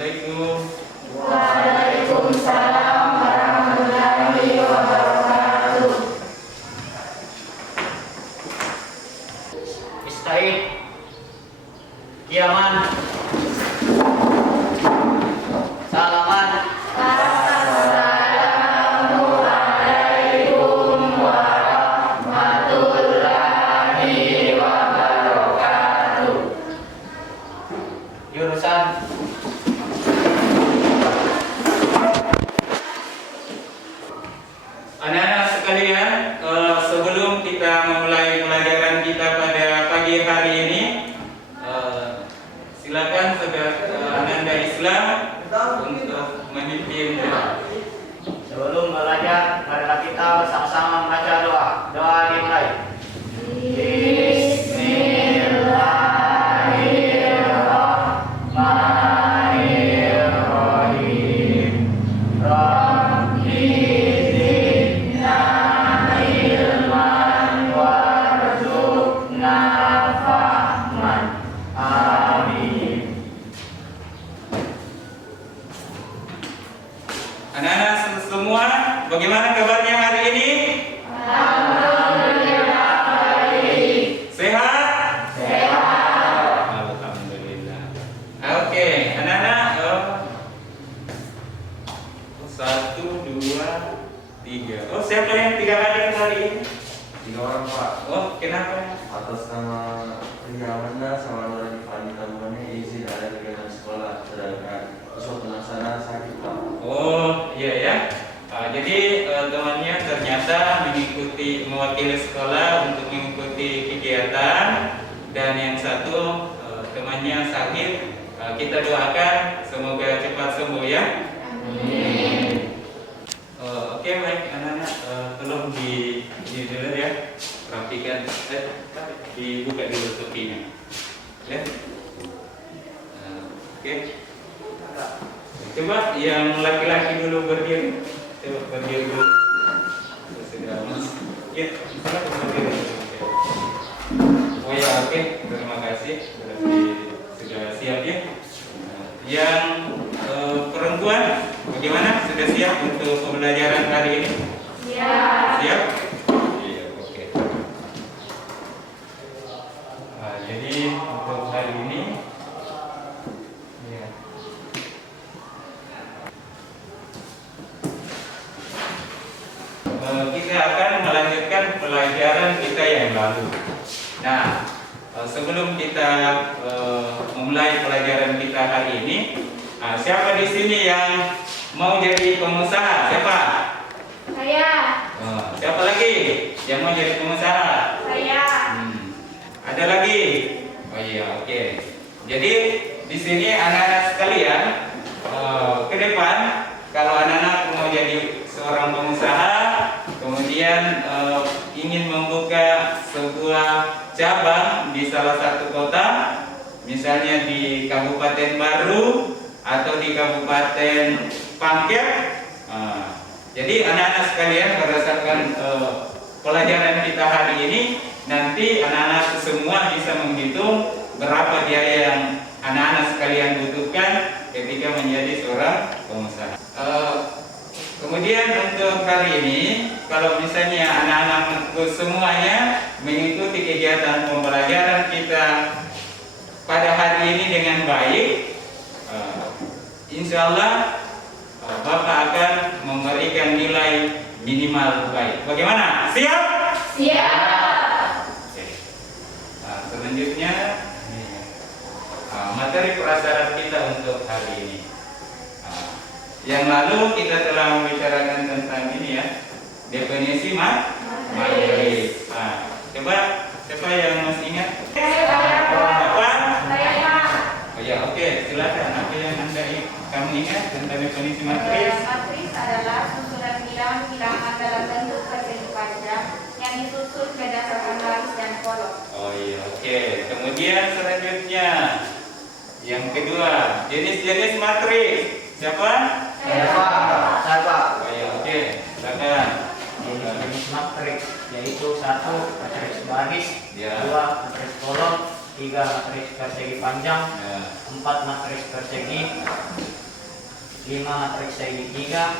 Assalamualaikum. Waalaikumsalam warahmatullahi wabarakatuh. Ista'id. Kiaman. Salaman. Assalamualaikum warahmatullahi wabarakatuh. Jurusan. Anak-anak sekalian, sebelum kita memulai pelajaran kita pada pagi hari ini, silakan Ananda Islam untuk memimpin doa. Sebelum belajar, marilah kita bersama-sama membaca doa. Doa dimulai. Bismillahirrahmanirrahim. Rabbi zidna ilman warzuqna fahman. Amin. Anak-anak semua, bagaimana kabarnya hari ini? Alhamdulillah baik. Sehat? Sehat. Alhamdulillah. Oke, anak-anak, 1, 2, 3. Oh, siapa yang 3 hadir hari ini? 3 orang Pak, Oh, kenapa? atas nama Ria Amanda sama Nurani Fani tabungannya izin ada kegiatan sekolah, sedangkan suatu laksana sakit Pak. Oh, iya ya. Jadi temannya ternyata mewakili sekolah untuk mengikuti kegiatan, dan yang satu temannya sakit. Kita doakan semoga cepat sembuh ya. Amin. Oke, baik anak-anak, tolong di dulu ya, rapikan, dibuka dulu topinya, ya. Oke. Coba yang laki-laki dulu berdiri. Coba berdiri dulu. Sudah mas. Ya, silakan berdiri. Oh ya, oke. Terima kasih. Sudah siap ya. Yang perempuan, bagaimana? Sudah siap untuk pembelajaran hari ini? Siap. Siap? Iya, oke. Jadi untuk hari ini, ya. Kita akan melanjutkan pelajaran kita yang lalu. Nah, sebelum kita memulai pelajaran kita hari ini, siapa di sini yang mau jadi pengusaha? Siapa? Saya. Siapa lagi yang mau jadi pengusaha? Saya. Ada lagi? Oh iya, oke. Jadi di sini anak-anak sekalian, ke depan kalau anak-anak mau jadi seorang pengusaha, kemudian ingin membuka sebuah cabang di salah satu kota, misalnya di Kabupaten Baru atau di Kabupaten Pangkep. Jadi anak-anak sekalian, berdasarkan pelajaran kita hari ini, nanti anak-anak semua bisa menghitung berapa biaya yang anak-anak sekalian butuhkan ketika menjadi seorang pengusaha. Kemudian untuk hari ini, kalau misalnya anak-anak semuanya mengikuti kegiatan pembelajaran kita pada hari ini dengan baik, insya Allah Bapak akan memberikan nilai minimal baik. Bagaimana? Siap? Siap. Oke. Selanjutnya materi prasyarat kita untuk hari ini. Yang lalu kita telah membicarakan tentang ini ya, definisi materi. Coba siapa yang masih ingat? Apa? Oh ya, oke, silakan. Apa yang kamu ingat tentang definisi materi? Matris adalah susunan bilangan dalam bentuk persegi panjang yang disusun berdasarkan baris dan kolom. Oh iya, oke. Kemudian selanjutnya yang kedua, jenis-jenis matris. Siapa? Saya Pak. Oh iya, oke. Silakan. Jenis matrik yaitu 1 matris baris, Ya. 2 matris kolom, 3 matriks persegi panjang, Ya. 4 matriks persegi, 5 matriks segi 3,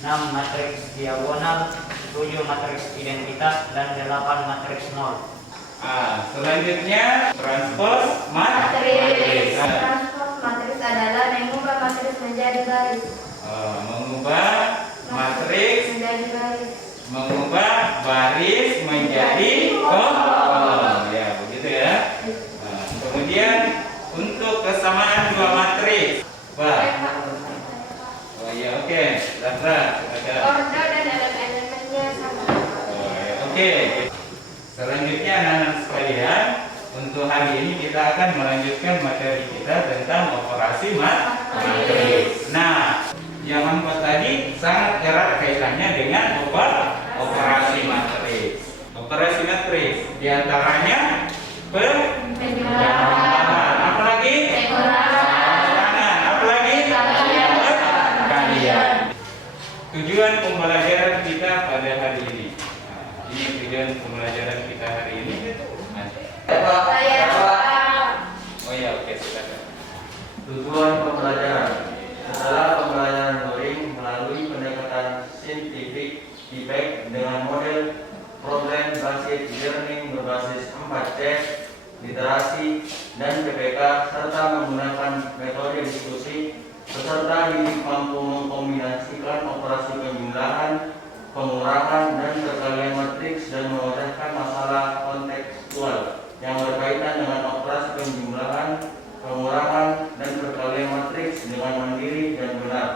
6 matriks diagonal, 7 matriks identitas, dan 8 matriks nol. Selanjutnya transpos Matriks. Nah, Transpos matriks adalah mengubah matriks menjadi garis. mengubah matriks, Menjadi garis. mengubah baris menjadi kolom. Ya, begitu ya. Nah, kemudian untuk kesamaan dua matriks. Wah. Oh iya, oke. Zahra, silakan. Order dan elemen-elemennya sama. Oh, ya, oke. Selanjutnya anak-anak sekalian, untuk hari ini kita akan melanjutkan materi kita tentang operasi matriks. Nah, yang 4 tadi sangat erat kaitannya dengan operasi matriks. Operasi matriks diantaranya penjumlahan, apalagi pengurangan, apalagi perkalian. Tujuan pembelajaran kita pada hari ini. Nah, ini tujuan pembelajaran kita hari ini. Oh ya, oke, silakan. Tujuan pembelajaran. Setelah pembelajaran daring melalui pendekatan saintifik feedback dengan model problem based learning berbasis 4C, literasi, dan PPK, serta menggunakan metode diskusi, peserta didik mampu mengkombinasikan operasi penjumlahan, pengurangan, dan perkalian matriks dan memecahkan masalah kontekstual yang berkaitan dengan operasi penjumlahan, pengurangan, dan perkalian matriks dengan mandiri dan benar.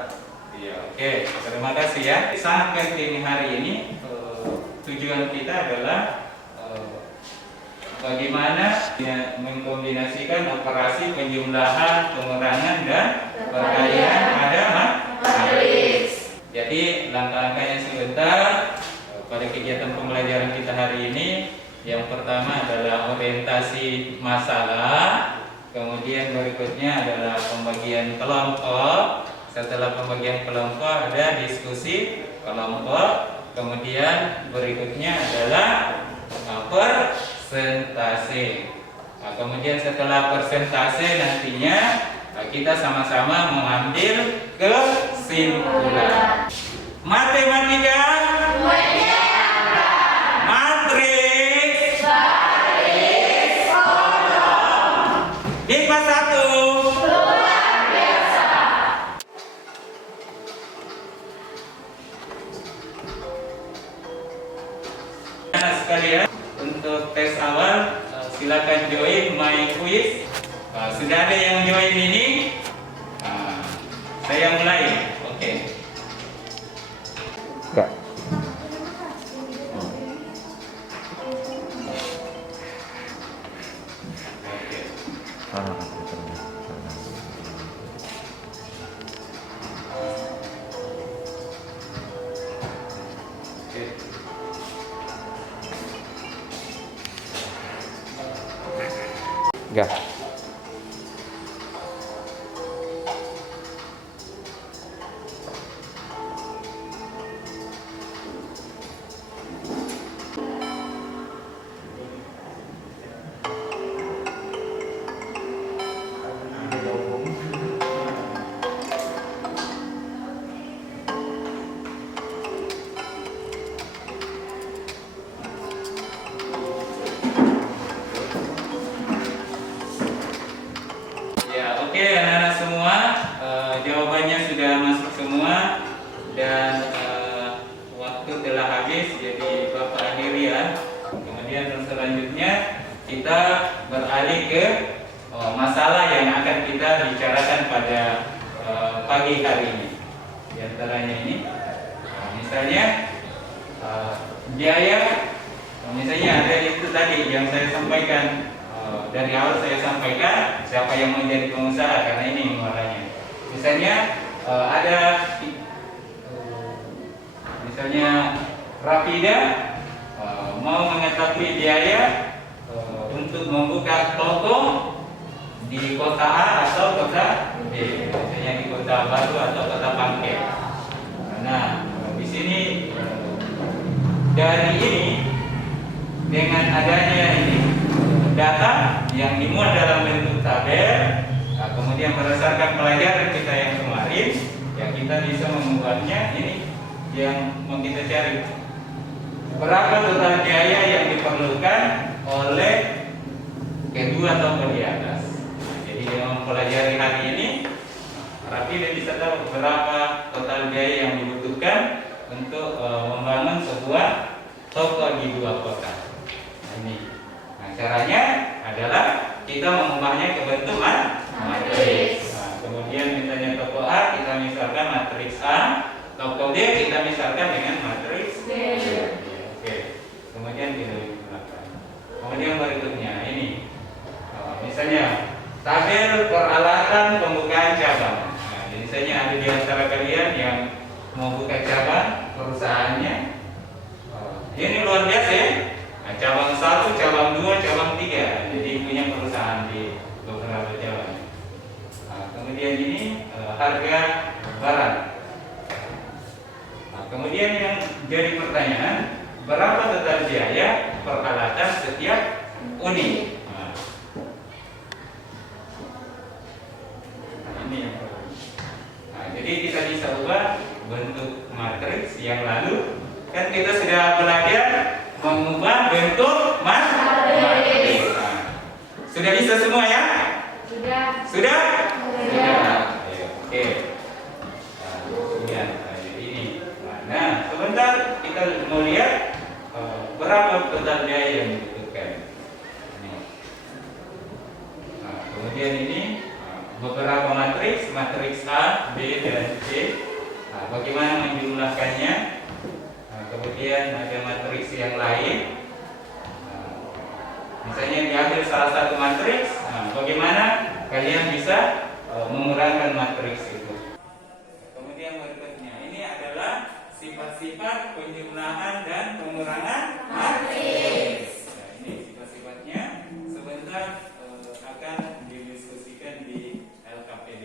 Iya, oke. Terima kasih ya. Sangat penting hari ini. Tujuan kita adalah bagaimana mengkombinasikan operasi penjumlahan, pengurangan, dan perkalian pada matriks. Jadi langkah-langkahnya sebentar pada kegiatan pembelajaran kita hari ini. Yang pertama adalah orientasi masalah, kemudian berikutnya adalah pembagian kelompok. Setelah pembagian kelompok ada diskusi kelompok, kemudian berikutnya adalah persentase. Kemudian setelah persentase nantinya kita sama-sama mengambil kesimpulan. Matematika matriks IPA 1 Nah, sekalian untuk tes awal silakan join my quiz. Sudah ada yang join ini? Saya mulai. Oke. Enggak. Ya, oke anak-anak semua, jawabannya sudah masuk semua dan waktu telah habis, jadi Bapak akhiri ya. Kemudian selanjutnya kita beralih ke masalah yang akan kita bicarakan pada pagi hari ini. Di antaranya ini, misalnya biaya, misalnya ada itu tadi yang saya sampaikan. Dari awal saya sampaikan siapa yang menjadi pengusaha karena ini muaranya. Misalnya ada misalnya Rapida mau mengetahui biaya untuk membuka toko di kota A atau kota B, misalnya di kota Baru atau kota Pangkep. Nah, di sini dari ini dengan adanya ini data yang dimuat dalam bentuk tabel. Nah, kemudian berdasarkan pelajaran kita yang kemarin, ya kita bisa membuatnya. Ini yang mau kita cari, berapa total biaya yang diperlukan oleh kedua tokoh di atas. Jadi yang mempelajari hari ini, berarti dia bisa tahu berapa total biaya yang dibutuhkan untuk membangun sebuah toko di dua kota. Nah, ini. Nah, caranya adalah kita mengubahnya ke bentuk matriks. Nah, kemudian misalnya toko A kita misalkan matriks A, toko D kita misalkan dengan matriks D. Oke. Kemudian kita gunakan. Kemudian berikutnya ini, misalnya tabel peralatan pembukaan cabang. Nah, misalnya ada di antara kalian yang mau buka cabang perusahaannya, ini luar biasa ya. Nah, cabang 1, cabang 2, cabang 3. Jadi punya perusahaan di beberapa cabang. Nah, kemudian ini harga barang. Nah, kemudian yang jadi pertanyaan, berapa total biaya peralatan setiap unit? Ini yang perlu. Nah, jadi kita bisa ubah bentuk matriks yang lalu kan kita sudah belajar mengubah bentuk matriks. Nah, sudah bisa semua ya? Sudah. Sudah? Sudah. Ayo, oke. Nah, kemudian jadi ini. Nah, sebentar kita mau lihat berapa total biaya yang dibutuhkan. Ini. Nah, kemudian ini beberapa matriks, matriks A, B, dan C. Nah, bagaimana menjumlahkannya? Nah, kemudian ada matriks yang lain. Nah, misalnya diambil salah satu matriks, nah, bagaimana kalian bisa mengurangkan matriks itu? Kemudian berikutnya, ini adalah sifat-sifat penjumlahan dan pengurangan matriks. Nah, ini sifat-sifatnya. Sebentar akan didiskusikan di LKPD.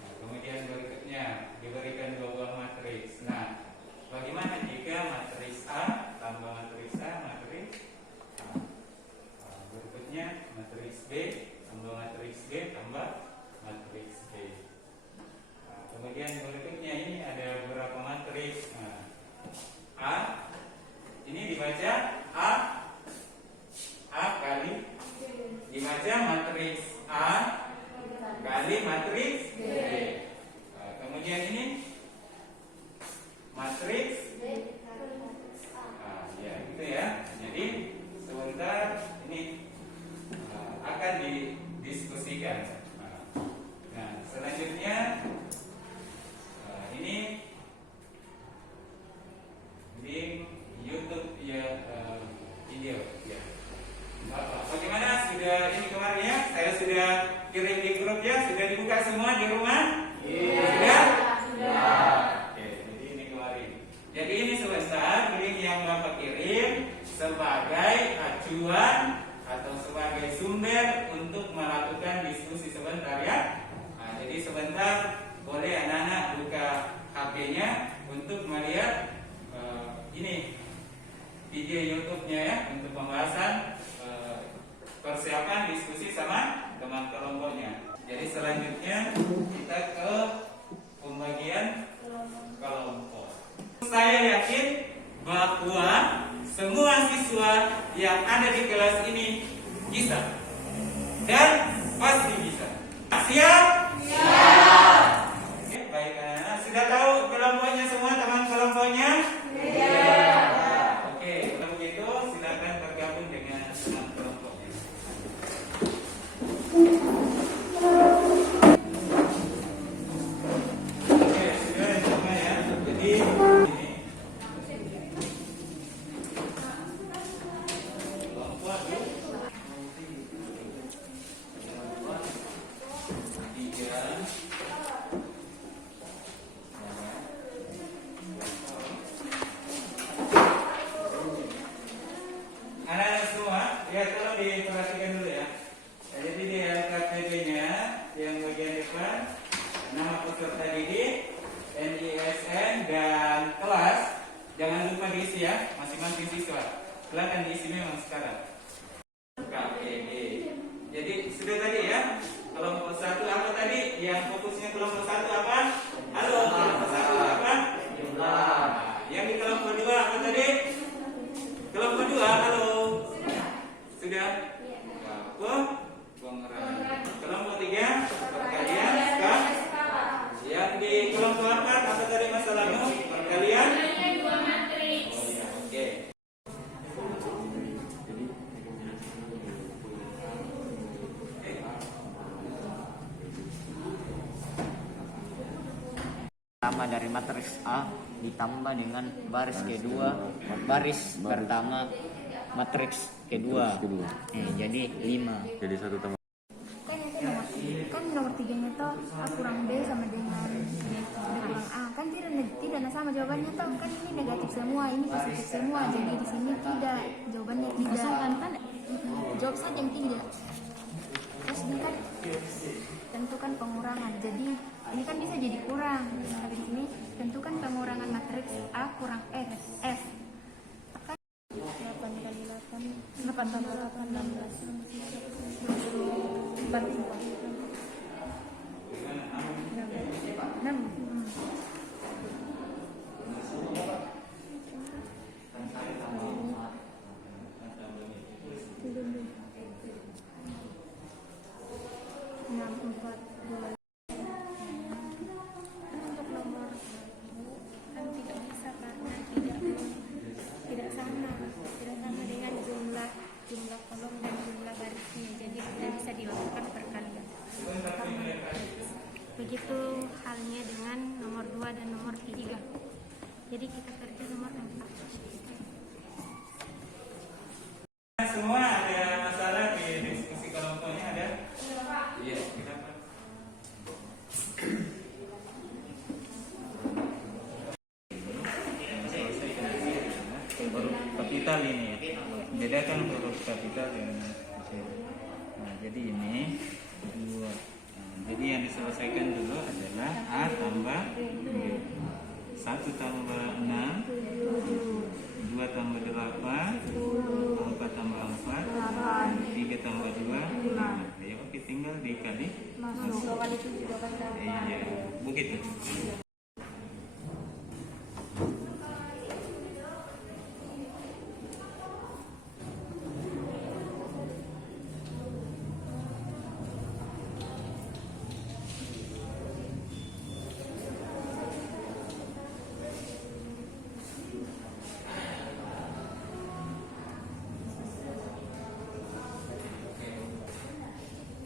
Nah, kemudian berikutnya diberikan dua buah matriks. Nah, bagaimana jika matriks A tambah matriks A, matriks A? Berikutnya matriks B tambah matriks B tambah matriks B. Nah, kemudian berikutnya ini ada beberapa matriks. Nah, A ini dibaca A kali, dibaca matriks A kali matriks B. Nah, kemudian ini matriks ya gitu ya. Jadi sebentar ini akan didiskusikan. Nah, selanjutnya ini di YouTube ya, video ya. Bagaimana, sudah ini kemarin ya? Saya sudah kirim di grup ya, sudah dibuka semua di rumah? Sudah? Sudah. Oke, jadi ini kemarin. Jadi ini sebentar link yang Bapak kirim sebagai acuan atau sebagai sumber untuk melakukan diskusi sebentar ya. Nah, jadi sebentar boleh anak-anak buka HP-nya untuk melihat ini video YouTube-nya ya, untuk pembahasan persiapan diskusi sama teman kelompoknya. Jadi selanjutnya kita ke pembagian kelompok. Saya yakin bahwa semua siswa yang ada di kelas ini bisa dan pasti bisa. Siap? Siap. Oke, baik anak-anak. Sudah tahu kelompoknya semua, teman kelompoknya? Iya. Oke, kalau begitu silakan bergabung dengan teman kelompoknya. Oke, sudah semua ya. Jadi ini kelompok 3. Anak-anak semua, ya tolong diperhatikan dulu ya. Jadi di LKPD-nya yang bagian depan, nama peserta didik, NISN dan kelas, jangan lupa diisi ya, masing-masing siswa. Silakan diisi memang sekarang. B. Jadi sudah tadi ya. Kelompok satu apa tadi? Yang fokusnya kelompok satu apa? Halo, kelompok satu apa? Jumlah. Yang di kelompok dua apa tadi? Kelompok dua, halo. Sudah? Apa? Pengurangan. Kelompok tiga, perkalian skala. Yang di kelompok empat apa tadi masalahnya? Perkalian? Dua matriks. Oh ya, oke. Pertama dari matriks A ditambah dengan baris kedua, baris pertama matriks kedua. Jadi 5. Jadi satu tambah. Kan nomor 3-nya tuh A kurang B sama dengan B kurang A. Kan tidak sama jawabannya tuh. Kan ini negatif semua, ini positif semua. Jadi di sini tidak, jawabannya tidak. Kan jawab saja yang tidak. Terus ini kan tentukan pengurangan. Jadi ini kan bisa jadi kurang. Tapi di sini tentukan pengurangan matriks A kurang S. Tekan 8 kali 8 tambah 8 16 untuk nomor kan tidak bisa karena tidak sama dengan jumlah kolom dan jumlah barisnya, jadi tidak bisa dilakukan perkalian. Begitu halnya dengan nomor 2 dan nomor 3. Jadi kita kerja nomor 4. Semua ada masalah di diskusi kelompoknya ada? Iya, kenapa? Huruf kapital ini ya. Bedakan huruf kapital dengan kecil. Nah, jadi ini 2. Jadi yang diselesaikan dulu adalah A tambah B. 1 tambah 6, 2 tambah 8, 4 tambah 4, 3 tambah 2, 5. Ya, oke, tinggal dikali. Iya, begitu.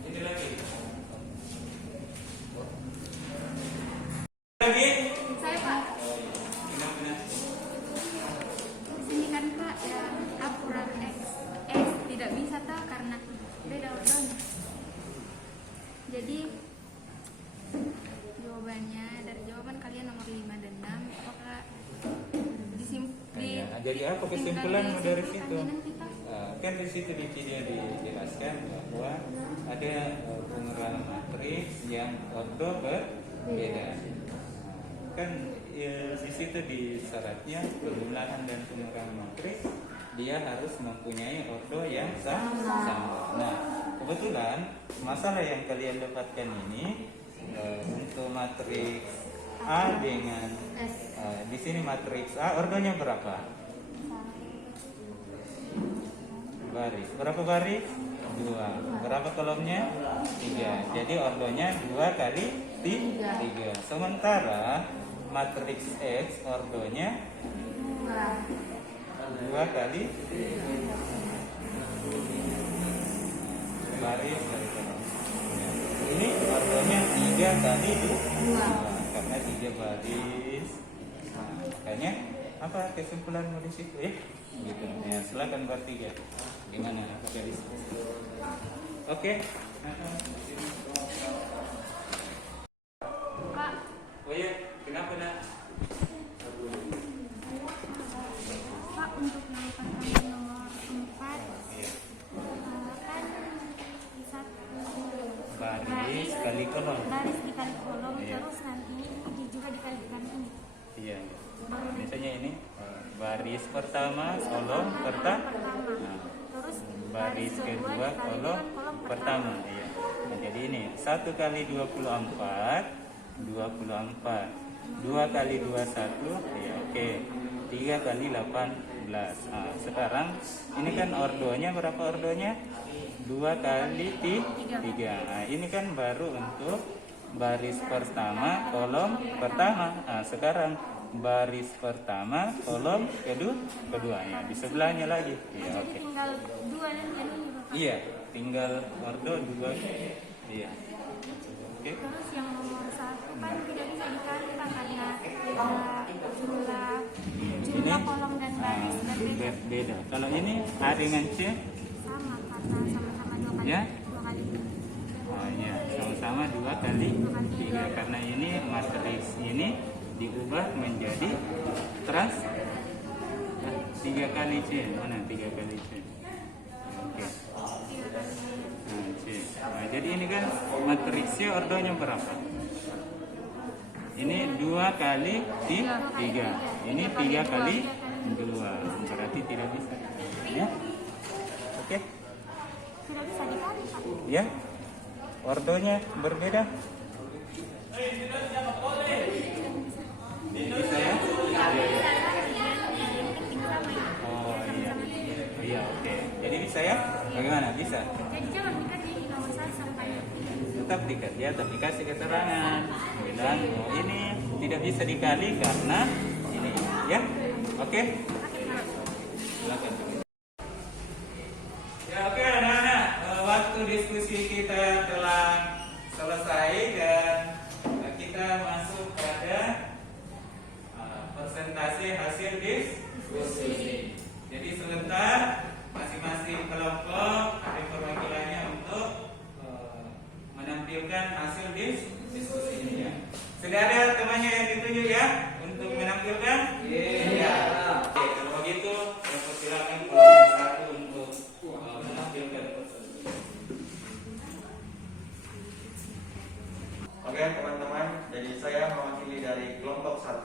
Ini lagi. Lagi? Saya Pak, Kenapa? di sini kan Kak yang A kurang S tidak bisa tuh karena beda ordonya. Jadi jawabannya dari jawaban kalian nomor 5 dan 6 apakah Jadi apa kesimpulanmu dari situ? nanti Pak? Kan di situ di video dijelaskan bahwa ada pengurangan matriks yang ordo berbeda. Kan di situ di syaratnya pengulangan dan pengurangan matriks dia harus mempunyai ordo yang sama. Nah, kebetulan masalah yang kalian dapatkan ini untuk matriks A dengan di sini matriks A ordonya berapa? Baris. Berapa baris? 2. Berapa kolomnya? 3. Jadi ordonya 2 kali 3. Sementara matriks X ordonya 2 kali baris dari kolom. Ini ordonya 3 kali 2 karena 3 baris. Nah, makanya apa kesimpulanmu di situ ya? Gitu. Ya, silakan bertiga. Gimana? Apakah di situ? Oke. Pak, Oh iya, kenapa nak? Pak untuk yang pertanyaan nomor 4 kan Baris kali kolom. baris dikali kolom Iya. terus nanti ini juga dikalikan ini. Iya. Misalnya ini baris pertama kolom pertama. Pertama. Nah, Terus baris kedua kolom pertama. Iya. Nah, jadi ini 1 kali 24 2 kali 21 ya oke 3 kali 18. Nah, sekarang ini kan ordonya berapa ordonya? 2 kali 3. Nah, ini kan baru untuk baris pertama kolom pertama. Nah, sekarang baris pertama kolom kedua ya di sebelahnya lagi. Iya oke. Tinggal 2 dan ini Bapak. Iya, tinggal ordo 2. Iya. Oke. Terus yang nomor 1 kan tidak bisa dikali Pak, karena jumlah kolom dan baris berbeda. Beda. Kalau ini A dengan C Sama karena sama-sama 2 kali. Ya. 2 kali. oh iya, sama-sama 2 kali 3 karena ini matriks ini diubah menjadi trans 3 kali C. Mana 3 kali C? Oke. Nah, C. Nah, jadi ini kan matriksnya ordonya berapa? Ini 2 kali 3. Ini 3 kali 2. Berarti tidak bisa. Ya. Oke. Tidak bisa dikali Pak. Ya. Ordonya berbeda. Bisa ya? Oh iya. Oh iya, oke. Jadi bisa ya? Bagaimana? Bisa? Jadi jangan dikali nomor 1 sampai Tetap dikat ya, tapi kasih keterangan. Bilang, oh ini tidak bisa dikali karena ini, ya? Oke? Silakan. Ya oke anak-anak, waktu diskusi kita telah selesai dan kita masuk pada presentasi hasil diskusi. Jadi sebentar masing-masing kelompok ada perwakilannya untuk menampilkan hasil diskusinya ya. Sudah ada temannya yang ditunjuk ya untuk menampilkan? Iya. Oke, kalau begitu saya persilakan kelompok 1 untuk menampilkan. Oke teman-teman, jadi saya mewakili dari kelompok 1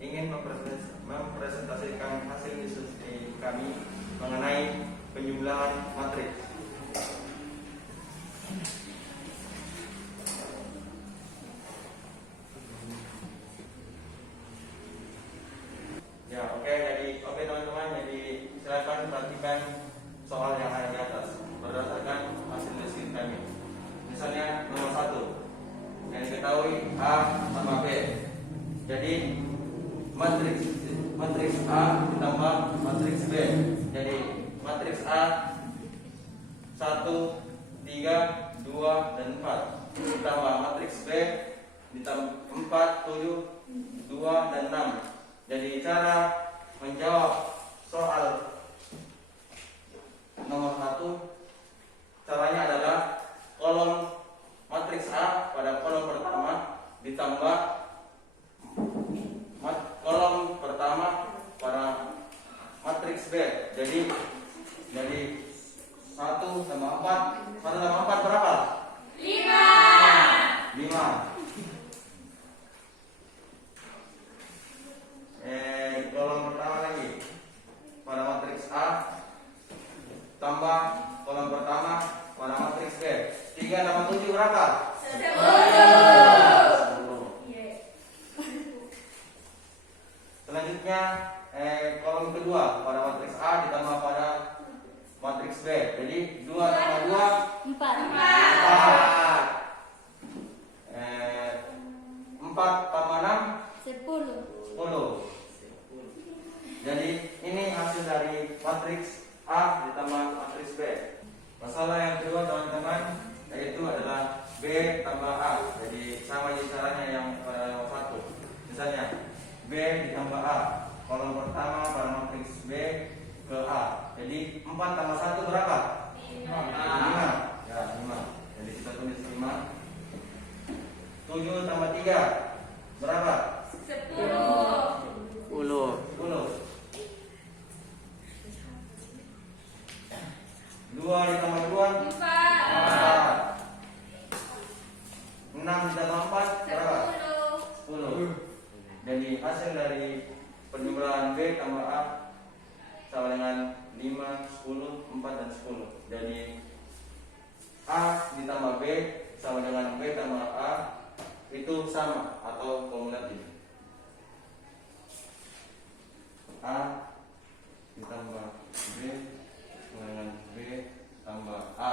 ingin mempresentasikan hasil diskusi kami mengenai penjumlahan matriks. Ya oke, jadi oke teman-teman, jadi silakan perhatikan soal yang ada di atas berdasarkan hasil diskusi kami. Misalnya nomor 1 yang diketahui A sama B. Jadi matriks A ditambah matriks B. Jadi matriks A 1, 3, 2, dan 4 ditambah matriks B ditambah 4, 7, 2, dan 6. Jadi cara menjawab soal nomor 1 caranya adalah kolom matriks A pada kolom pertama ditambah kolom pertama pada matriks B. Jadi 1 tambah 4 berapa? 5. Kolom pertama lagi pada matriks A tambah kolom pertama pada matriks B. 3 tambah 7 berapa? 10. Selanjutnya kolom kedua pada matriks A ditambah pada matriks B. Jadi 2 tambah 2 4. 4 tambah 6 10. Jadi ini hasil dari matriks A ditambah matriks B. Masalah yang kedua teman-teman, yaitu adalah B tambah A. Jadi sama aja caranya yang pada nomor 1. Misalnya B ditambah A, kolom pertama pada matriks B ke A. Jadi 4 tambah 1 berapa? 5. Ya 5. Jadi kita tulis 5. 7 tambah 3 berapa? 10. 2 ditambah 2 4. 6 ditambah 4 berapa? 10. Jadi hasil dari penjumlahan B tambah A sama dengan 5, 10, 4, 4 dan 10. Jadi A ditambah B sama dengan B tambah A itu sama atau kumulatif. A ditambah B sama dengan B tambah A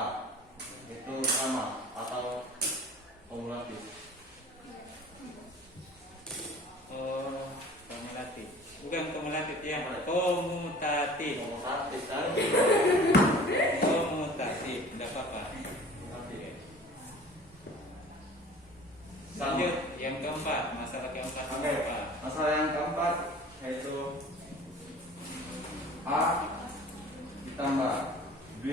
itu sama atau kumulatif. Oh, kumulatif. Bukan kumulatif ya, komutatif. Kumulatif kan? Komutatif, tidak apa-apa. Lanjut, yang keempat, masalah keempat. Oke, Apa? masalah yang keempat yaitu A ditambah B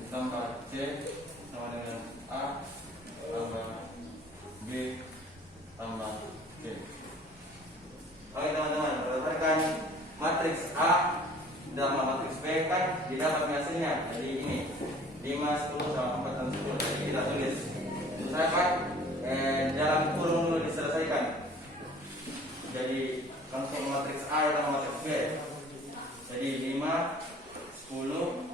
ditambah C sama dengan A tambah B tambah C. Oke teman-teman, berdasarkan matriks A dan matriks B kan didapatkan hasilnya. Jadi ini 5, 10 sama 4 dan 10. Jadi kita tulis. Selesaikan dalam kurung dulu diselesaikan. Jadi langsung matriks A dan matriks B. Jadi 5, 10,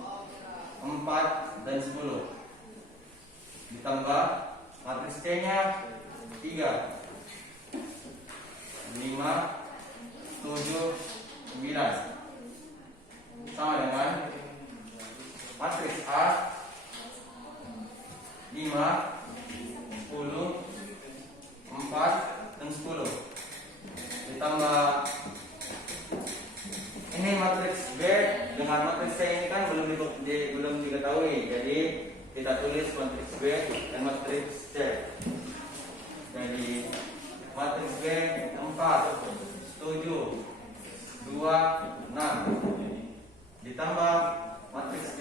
4 dan 10. Ditambah matriks C-nya 3. 5, 7, 9. Sama dengan matriks A 5, 10, 4 dan 10. Ditambah ini matriks B dengan matriks C ini kan belum diketahui. Jadi kita tulis matriks B dan matriks C. Jadi matriks B 4, 7, 2, 6. Ditambah matriks C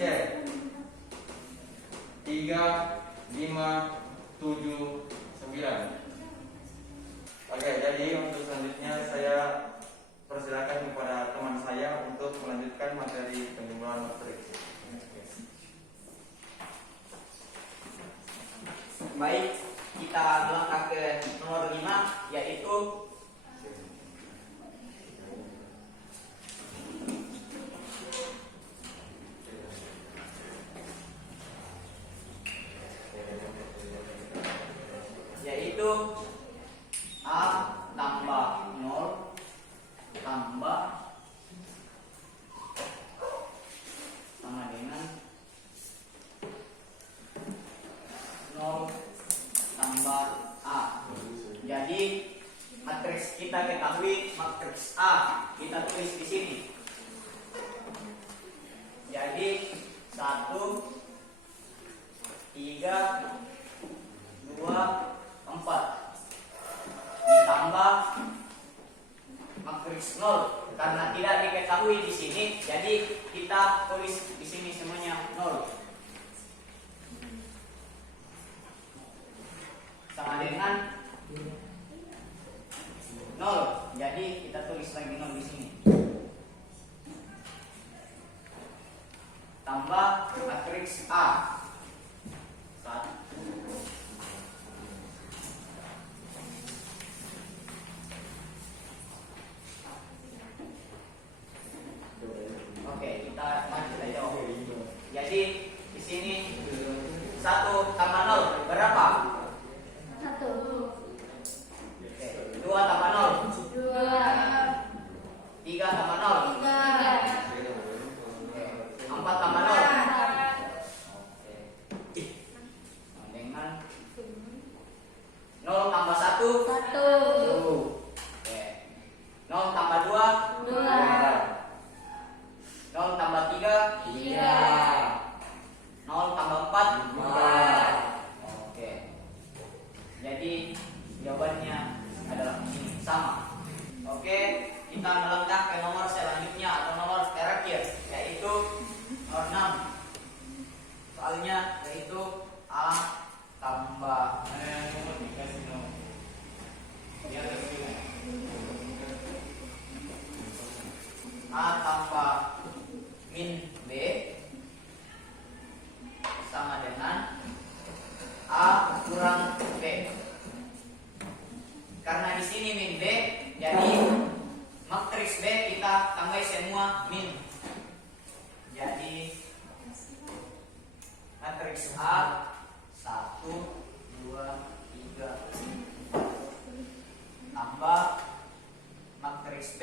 3, 5, 7, 9. Oke, jadi untuk selanjutnya saya persilakan kepada teman saya untuk melanjutkan materi penjumlahan matriks. Baik, kita melangkah ke nomor 5, yaitu A tambah 0 tambah sama dengan 0 tambah A. Jadi matriks kita ketahui, matriks A kita tulis di sini. Jadi 1, 3, 2, 4 ditambah matriks 0 karena tidak diketahui di sini, jadi kita tulis di sini semuanya 0 sama dengan 0. Jadi kita tulis lagi 0 di sini. Tambah matriks A 1. Oke, kita lanjut aja. Jadi di sini 1 tambah 0 berapa? 1. Oke, 2 tambah 0 3 tambah 0 4 tambah 0 dengan 0 tambah 1 Oke. 0 tambah 2 0 tambah 3 0 tambah 4 Oke. Jadi jawabannya adalah ini, sama. Oke, kita melangkah ke nomor selanjutnya atau nomor terakhir, yaitu nomor 6. Soalnya yaitu A tambah Nomor dikasih nomor. Di atas dulu. A tambah min B sama dengan A kurang B. Karena di sini min B, jadi matriks matriks B kita tambah semua min. Jadi matriks A 1, 2, 3, 4 tambah matriks B.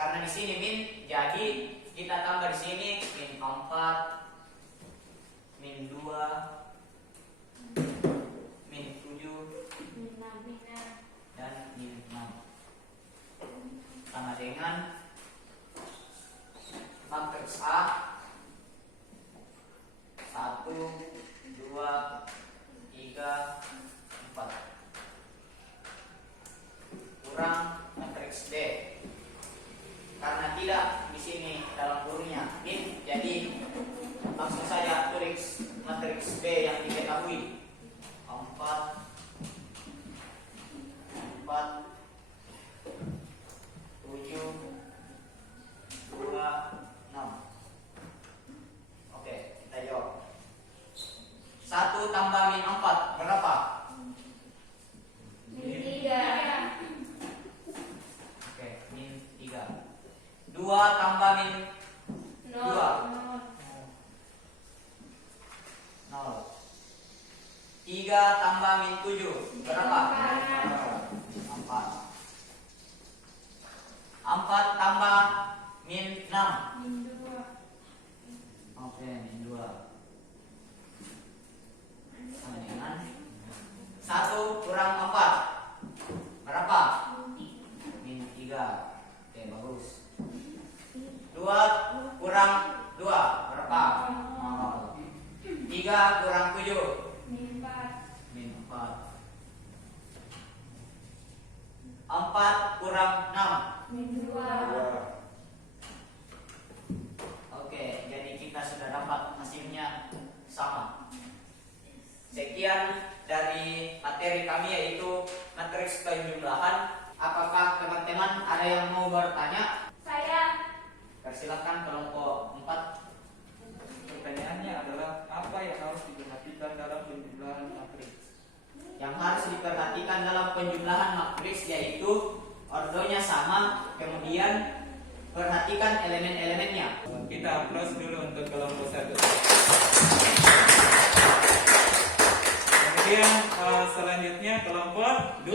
Karena di sini min, jadi kita tambah di sini min 4, min 2, min 7, dan min 6. Sama dengan matriks A 1, 2, 3, 4 kurang matriks B. Karena tidak di sini dalam kurungnya min, jadi langsung saja tulis matriks B yang diketahui 4, 4, 7, 2, 6. Oke, kita jawab. 1 tambah min 4 berapa? Min 3. Oke, min 3. 2 tambah min 2 0. 3 tambah min 7 berapa? 4. 4 tambah min 6. Min 2. Oke, min 2. Sama dengan 1 kurang 4 berapa? Min 3. Oke, bagus. 2 kurang 2 berapa? 0. 3 kurang 7 Min 4. min 4. 4 kurang 6 Min 2. Oke, jadi kita sudah dapat hasilnya sama. Sekian dari materi kami, yaitu matriks penjumlahan. Apakah teman-teman ada yang mau bertanya? Saya. Persilakan kelompok 4. Pertanyaannya adalah apa yang harus diperhatikan dalam penjumlahan matriks? Yang harus diperhatikan dalam penjumlahan matriks yaitu ordonya sama, kemudian perhatikan elemen-elemennya. Kita aplaus dulu untuk kelompok 1. Kemudian selanjutnya kelompok 2.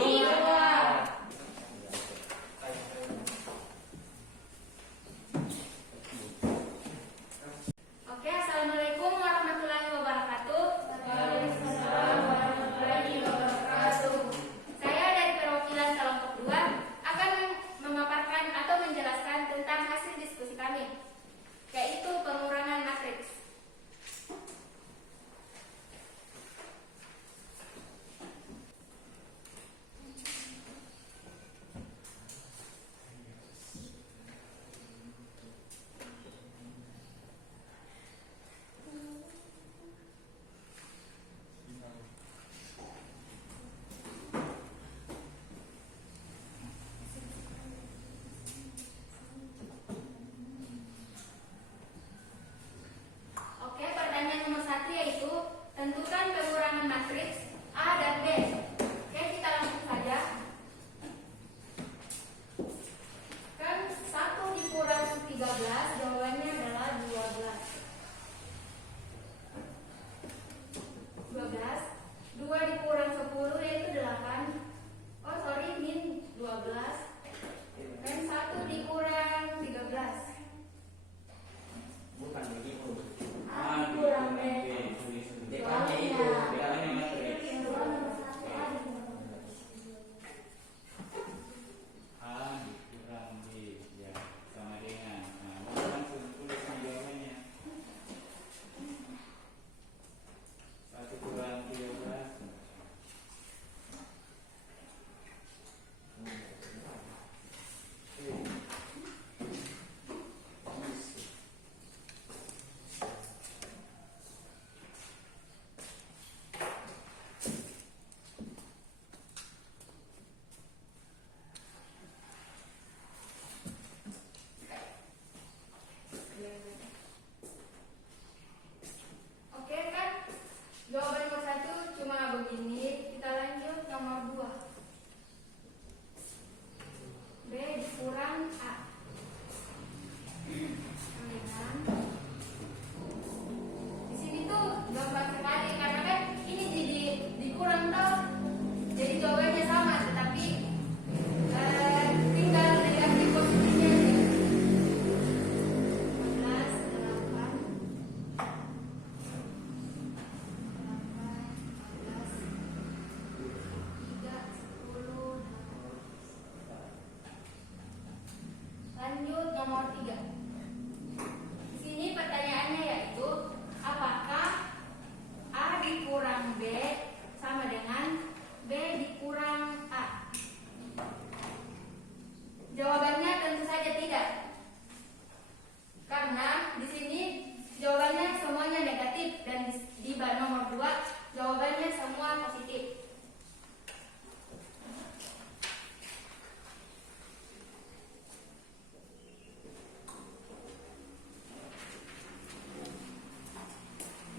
Oke, assalamualaikum warahmatullahi wabarakatuh. Waalaikumsalam warahmatullahi wabarakatuh. Saya dari perwakilan kelompok 2 akan memaparkan atau menjelaskan tentang hasil diskusi kami, yaitu pengurangan matriks. Oke, pertanyaan nomor 1 yaitu tentukan pengurangan matriks A dan B. Oke, kita langsung saja. Kan 1 dikurang 13, jawabannya adalah 12. 12. 2 dikurang 10 yaitu 8. Oh, sorry, min 12. Dan 1 dikurang 13. Bukan begitu. A dikurang B. Depannya itu lanjut nomor 3. Di sini pertanyaannya yaitu apakah A dikurang B sama dengan B dikurang A? Jawabannya tentu saja tidak. Karena di sini jawabannya semuanya negatif dan di nomor 2 jawabannya semua positif.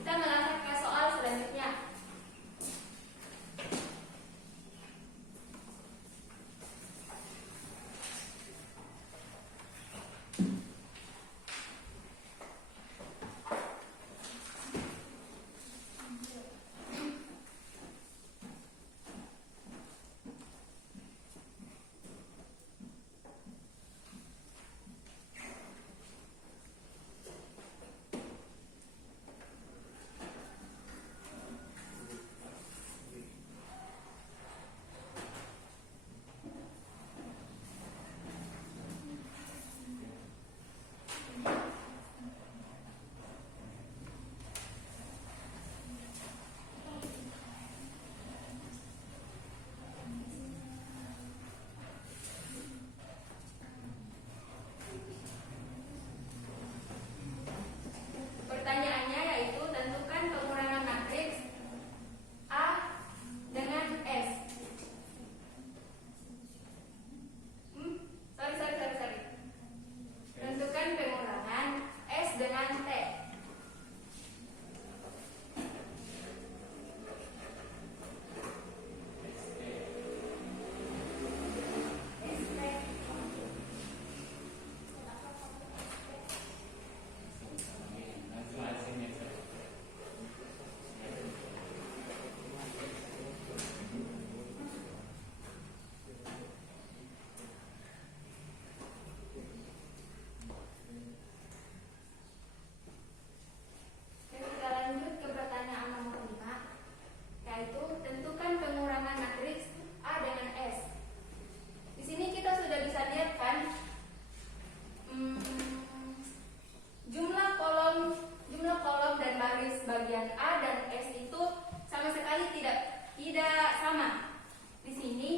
Kita melangkah ke soal selanjutnya. Pertanyaannya yaitu tentukan pengurangan matriks A dengan S. Sorry. Tentukan pengurangan S dengan T. Langsung hasilnya. Kita lanjut ke pertanyaan nomor 5, yaitu tentukan pengurangan matriks A dengan S. Di sini kita sudah bisa lihat kan, jumlah kolom dan baris bagian A dan S itu sama sekali tidak sama. Di sini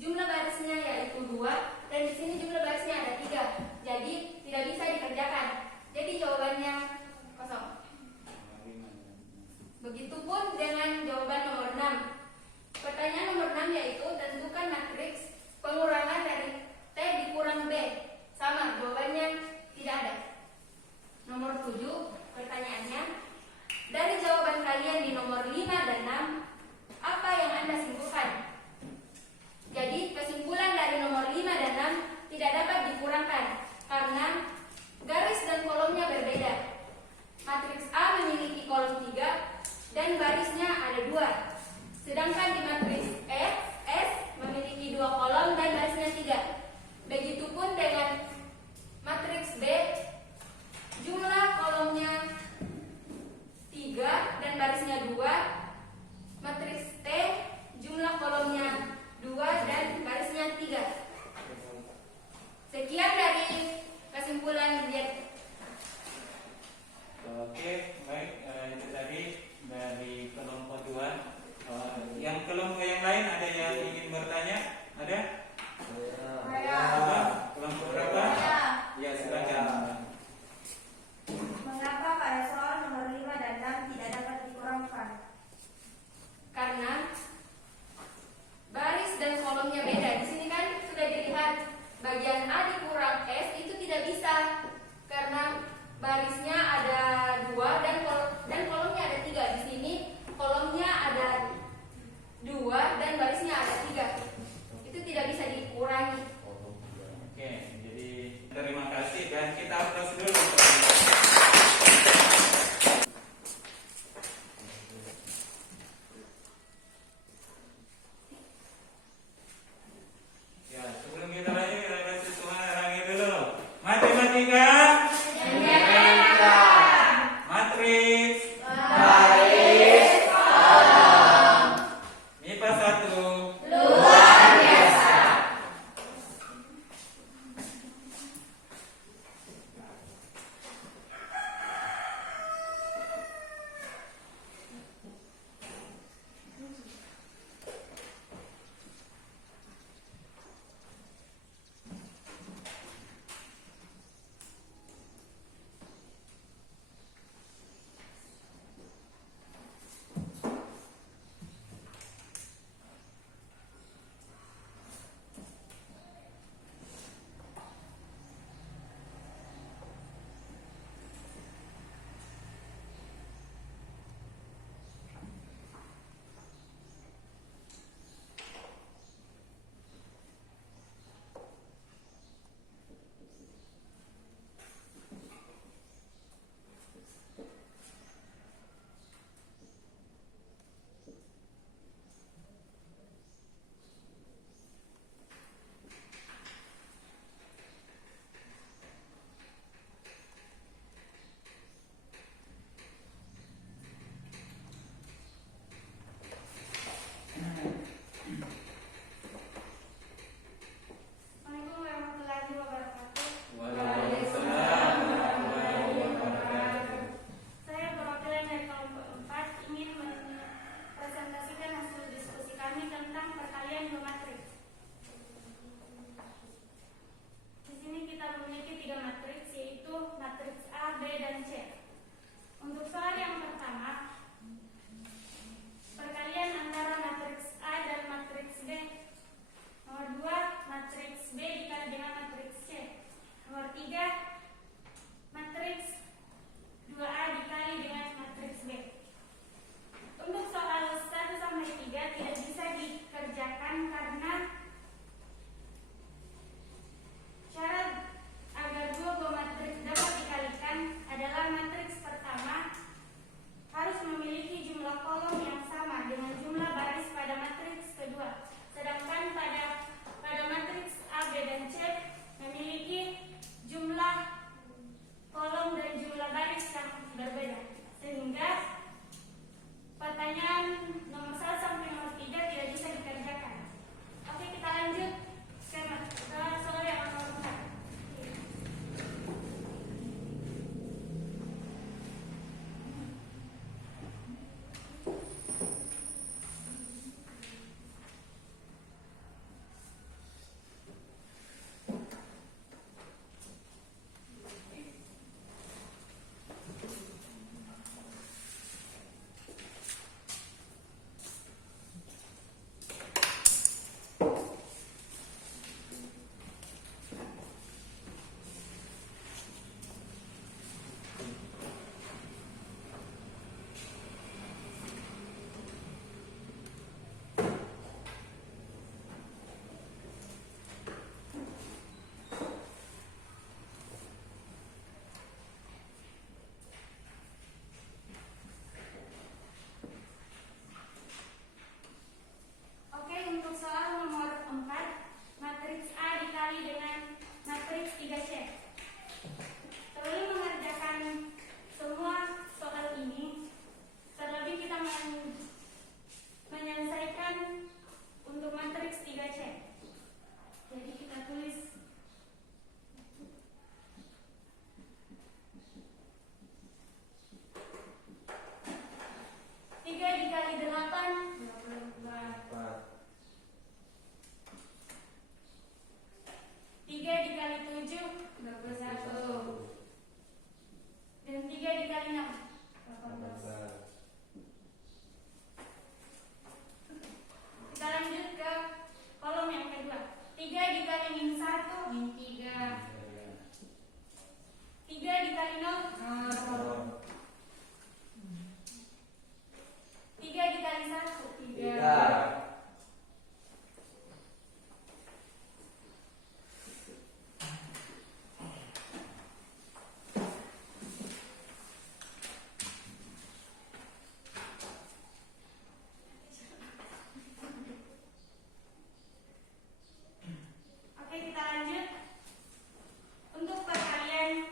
jumlah barisnya yaitu 2 dan di sini jumlah barisnya ada 3. Jadi tidak bisa dikerjakan. Jadi jawabannya kosong. Begitupun dengan jawaban nomor 6. Pertanyaan nomor 6 yaitu tentukan matriks pengurangan dari T dikurang B. Sama, jawabannya tidak ada. Nomor 7, pertanyaannya, dari jawaban kalian di nomor 5 dan 6, apa yang Anda simpulkan? Jadi, kesimpulan dari nomor 5 dan 6 tidak dapat dikurangkan karena garis dan kolomnya berbeda. Matriks A memiliki kolom 3 dan barisnya ada 2. Sedangkan di matriks S memiliki 2 kolom dan barisnya 3. Begitupun dengan matriks B, jumlah kolomnya Untuk soal yang pertama, perkalian antara matriks A dan matriks B. Nomor 2, matriks B dikali dengan matriks C. Nomor 3, matriks 2A dikali dengan matriks B. Untuk soal 1 sampai 3 tidak bisa dikerjakan karena syarat agar dua buah matriks dapat dikalikan adalah matriks pertama harus memiliki jumlah kolom yang sama dengan jumlah baris pada matriks kedua. Sedangkan pada matriks A, B, dan C memiliki jumlah kolom dan jumlah baris yang berbeda. Sehingga pertanyaan nomor 1 sampai nomor 3 tidak bisa dikerjakan. Oke, kita lanjut ke soal yang nomor 4. Oke, untuk soal nomor 4, matriks A dikali dengan matriks 3C. Sebelum mengerjakan semua soal ini, terlebih kita menyelesaikan untuk matriks 3C. Jadi kita tulis tiga dikali 8 3 dikali 7 21 dan 3 dikali 6 18. Kita lanjut ke kolom yang kedua. 3 dikali min 1 min 3. 3 dikali 0 3 dikali 1 3. Oke, kita lanjut. Untuk perkalian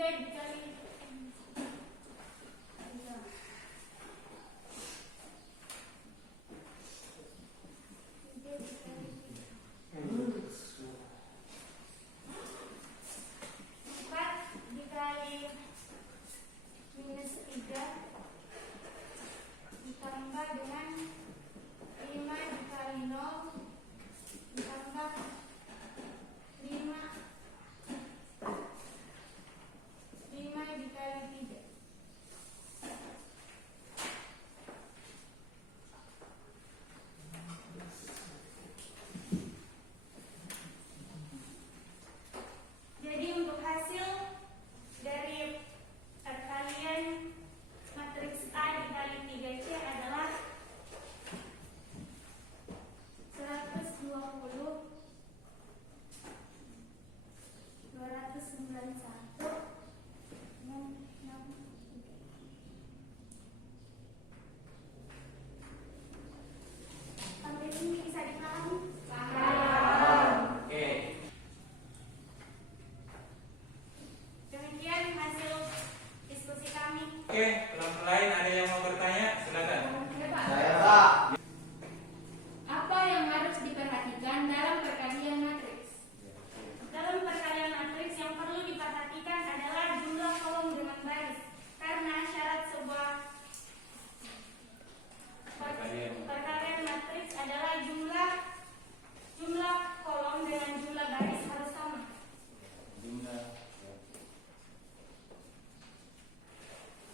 dikali 4 dikali minus 3 ditambah dengan 5 dikali 0 ditambah 5 dikali 3. Jadi untuk hasil dari perkalian matriks A dikali 3C adalah 120 291 sampai sini bisa dipahami? Oke. Demikian hasil diskusi kami. Oke, kelompok lain ada yang mau bertanya? Silakan. Saya Pak. Apa yang harus diperhatikan dalam perkalian matriks? Dalam perkalian matriks yang perlu diperhatikan adalah jumlah kolom dengan baris, karena syarat sebuah perkalian matriks adalah jumlah kolom dengan jumlah baris harus sama. Jumlah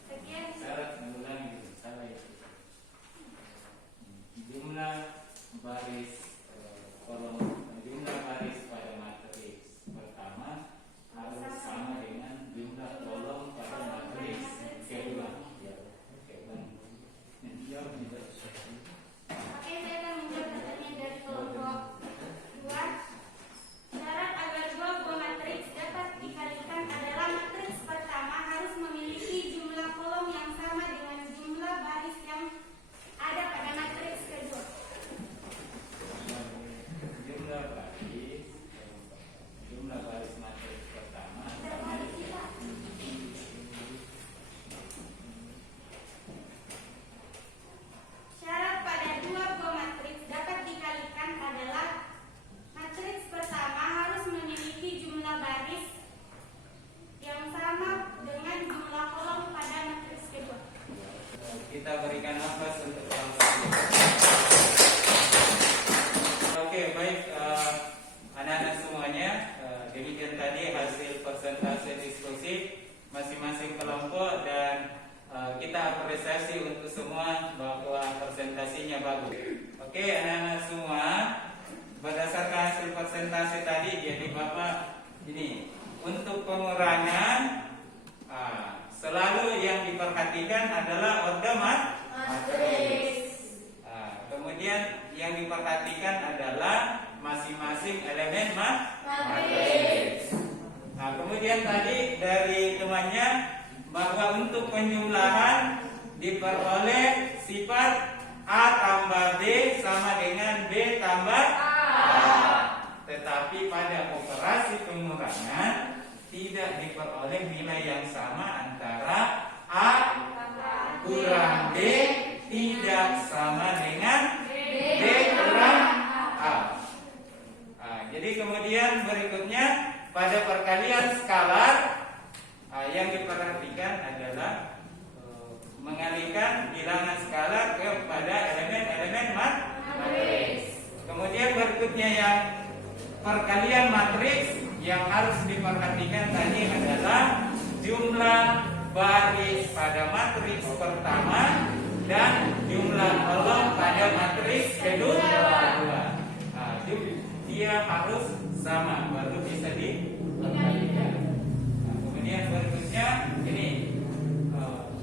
Sekian. syarat mengulangi gitu, salah itu. Jumlah baris kolom, jumlah baris pada matriks pertama harus sama dengan jumlah kolom pada matriks kedua. Ya, oke, bang. Jawab tidak. Oke, saya akan menjawab pertanyaan dari kelompok 2. Syarat agar dua buah matriks dapat dikalikan adalah matriks pertama harus memiliki jumlah kolom yang sama dengan jumlah baris yang ada pada matriks kedua. Jumlah baris matriks pertama Ada baris kita. Syarat pada dua buah matriks dapat dikalikan adalah matriks pertama harus memiliki jumlah baris yang sama dengan jumlah kolom pada matriks kedua. kita berikan nafas untuk kelompok ini. Oke, baik anak-anak semuanya, demikian tadi hasil persentase diskusi masing-masing kelompok dan kita apresiasi untuk semua bahwa presentasinya bagus. Oke, anak-anak semua, berdasarkan hasil persentase tadi, jadi Bapak ini untuk pengurangan selalu yang diperhatikan adalah order matriks. Kemudian yang diperhatikan adalah masing-masing elemen matriks. Kemudian tadi dari temannya bahwa untuk penjumlahan diperoleh sifat A tambah B sama dengan B tambah A. Tetapi pada operasi pengurangan tidak diperoleh nilai yang sama antara A kurang B tidak sama dengan B kurang A. Jadi kemudian berikutnya pada perkalian skalar yang diperhatikan adalah mengalihkan bilangan skalar kepada elemen-elemen matriks. Kemudian berikutnya yang perkalian matriks yang harus diperhatikan tadi adalah jumlah baris pada matriks pertama dan jumlah kolom pada matriks kedua. Dia harus sama baru bisa dikalikan. Kemudian berikutnya ini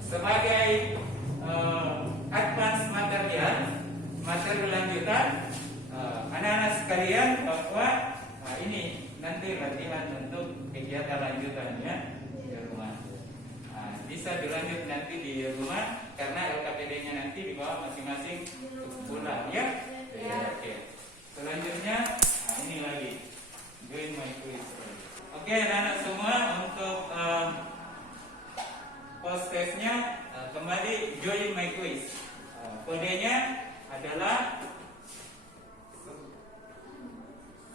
sebagai advance materi lanjutan anak-anak sekalian bahwa ini nanti latihan untuk kegiatan lanjutannya di rumah. Bisa dilanjut nanti di rumah karena LKPD-nya nanti dibawa masing-masing pulang ya. Oke. Selanjutnya ini lagi join my quiz. Oke, anak-anak semua untuk join my quiz. Kodenya adalah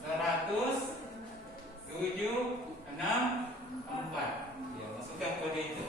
10764. Ya, masukkan kode itu.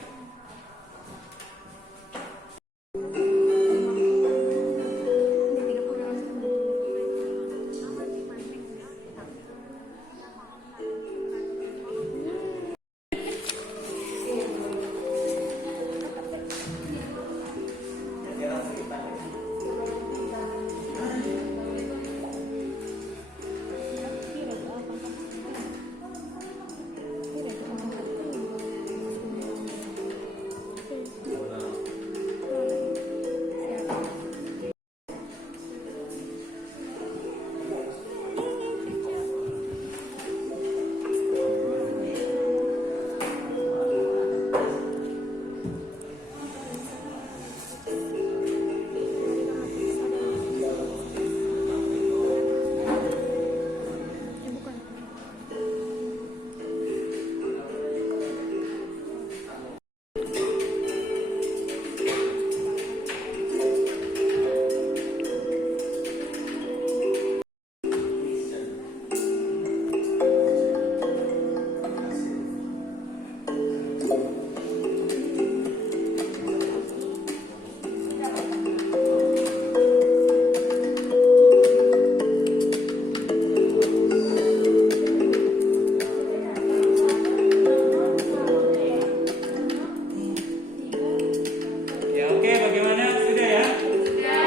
Ya, oke, bagaimana? Sudah ya? Sudah.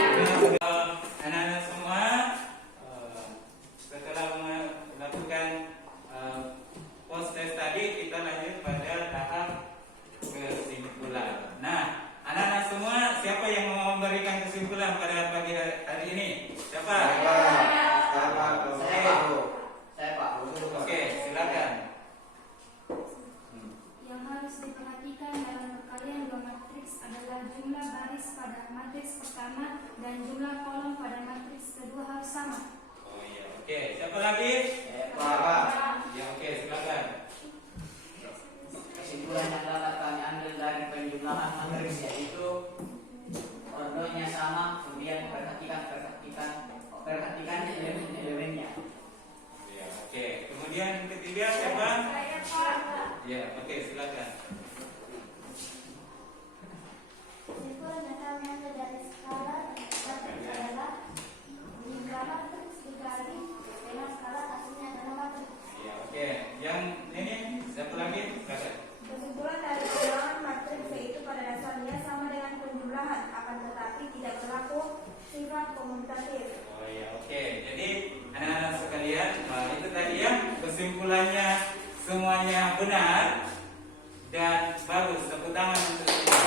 Anak-anak semua, setelah melakukan post test tadi, kita lanjut pada tahap kesimpulan. Nah, anak-anak semua, siapa yang mau memberikan kesimpulan pada pagi hari ini? Siapa? Saya Pak. Oke, silakan. Yang harus diperhatikan dalam perkalian dua matriks adalah jumlah baris pada matriks pertama dan jumlah kolom pada matriks kedua harus sama. Oh iya, oke. Siapa lagi? Pak. Ya, oke, silakan. Kesimpulan yang dapat kami ambil dari penjumlahan matriks yaitu ordonya sama, kemudian perhatikan elemen-elemennya. Ya, oke. Kemudian ketiga siapa? Ya, oke, silakan. Kesimpulan yang kami ambil dari skala matriks adalah jumlah matriks dikali dengan skala hasilnya adalah matriks. Ya, oke. Yang ini siapa lagi? Silakan. Kesimpulan dari penjumlahan matriks yaitu pada dasarnya sama dengan penjumlahan, akan tetapi tidak berlaku sifat komutatif. Oh ya, oke. Jadi anak-anak sekalian, itu tadi ya kesimpulannya semuanya benar dan bagus. Tepuk tangan untuk kita.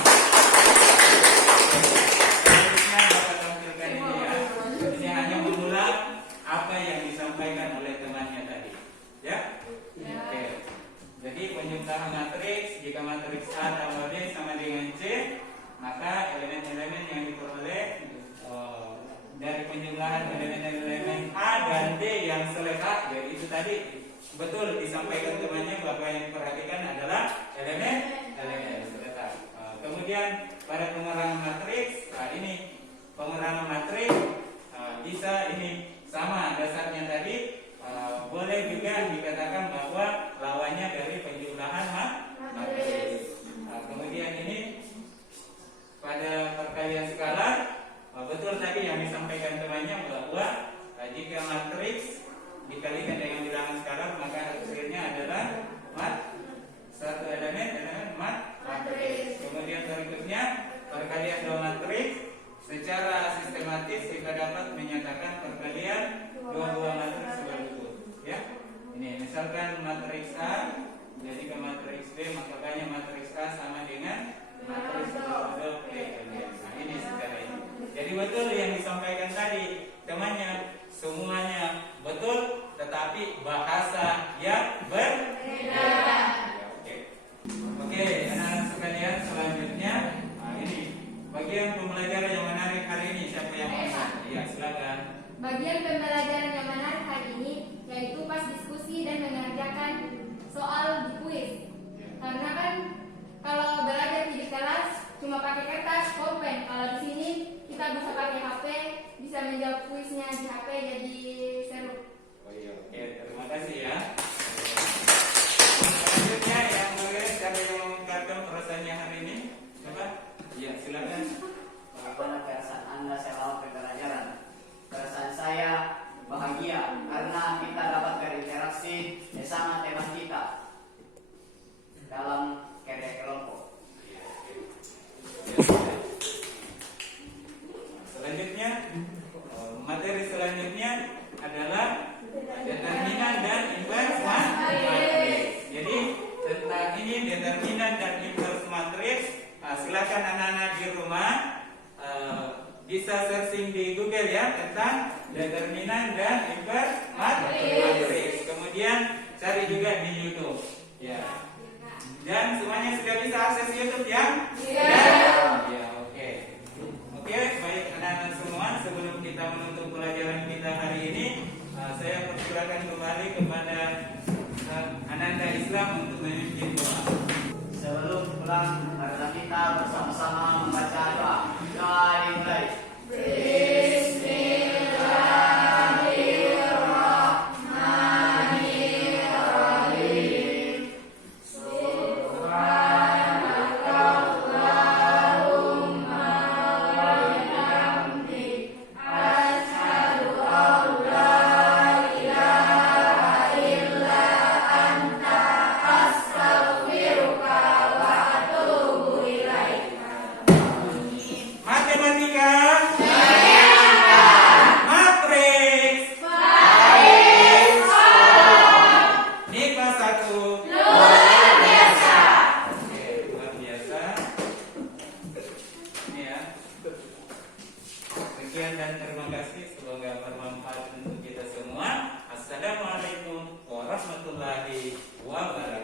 Selanjutnya dapat tampilkan ini ya. Ini hanya mengulang apa yang disampaikan oleh temannya tadi. Ya? Oke. Jadi penjumlahan matriks, jika matriks A tambah B sama dengan C, maka elemen-elemen yang diperoleh dari penjumlahan elemen-elemen A dan D yang selekat, yaitu tadi betul disampaikan temannya bahwa yang diperhatikan adalah elemen selekat. Kemudian pada pengurangan matriks, ini pengurangan matriks bisa ini sama dasarnya tadi. Boleh juga dikatakan bahwa lawannya dari penjumlahan matriks. Kemudian ini pada perkalian skala, betul tadi yang disampaikan temannya bahwa jika matriks dikalikan dengan bilangan skalar maka hasilnya adalah satu elemen matriks. Kemudian berikutnya perkalian dua matriks, secara sistematis kita dapat menyatakan perkalian dua matriks berikut. Ya, ini misalkan matriks A jadi ke matriks B, maka banyak matriks A sama dengan matriks B. Nah, ini secara ini. Jadi betul yang disampaikan tadi temannya, semuanya betul, tetapi bahasa yang berbeda. Oke, anak-anak sekalian, selanjutnya ini bagian pembelajaran yang menarik hari ini. Siapa yang mau? Ya, silakan. Bagian pembelajaran yang menarik hari ini yaitu pas diskusi dan mengerjakan soal di kuis. Karena kan kalau belajar di kelas cuma pakai kertas, pulpen, determinan dan inverse matrix. Silakan anak-anak di rumah bisa searching di Google ya tentang determinan dan inverse matrix. Kemudian cari juga di YouTube ya. Dan semuanya sudah bisa akses YouTube ya? Ya, oke. Oke, baik anak-anak semua, sebelum kita menutup pelajaran kita hari ini, saya persilakan kembali kepada Ananda Islam untuk memimpin doa. Sebelum pulang, marilah kita bersama-sama membaca doa. Doa dimulai. Matematika, matriks, ini kelas 1. Luar biasa. Oke, luar biasa. Ini ya. Sekian dan terima kasih. Semoga bermanfaat untuk kita semua. Assalamualaikum warahmatullahi wabarakatuh.